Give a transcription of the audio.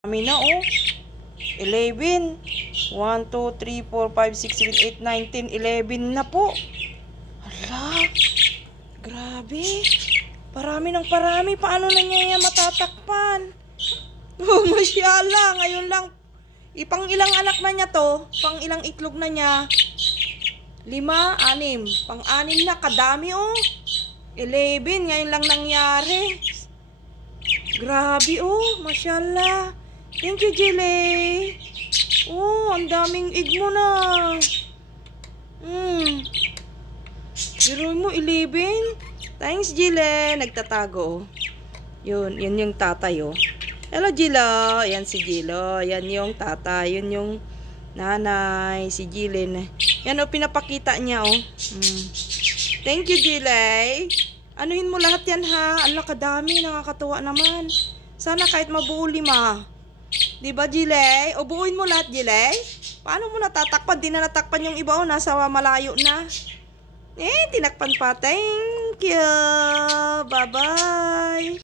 Kami na oh. 11. 1, 2, 3, 4, 5, 6, 7, 8, 9, 10, 11 na po. Hala. Grabe. Parami ng parami. Paano na niya yan matatakpan? Oh, masyala. Ngayon lang. Ipang ilang anak na niya to? Pang ilang itlog na niya? 5, 6. Pang-6 na. Kadami oh. 11. Ngayon lang nangyari. Grabe oh. Masyala. Thank you, Jilly. Oh, ang daming egg mo na. Biruin mo, 11. Thanks, Jilly. Nagtatago. Yun yung tatay, oh. Hello, Jilo. Yan si Jilo. Yan yung tatay. Yun yung nanay. Si Jilly. Yan, oh, pinapakita niya, oh. Thank you, Jilly. Anuhin mo lahat yan, ha? Ala, kadami. Nakakatuwa naman. Sana kahit mabuo 5. Diba, Jilly? O, buuin mo lahat, Jilly. Paano mo natatakpan? Di na natakpan yung iba, o. Nasa malayo na. Tinakpan pa. Thank you. Bye-bye.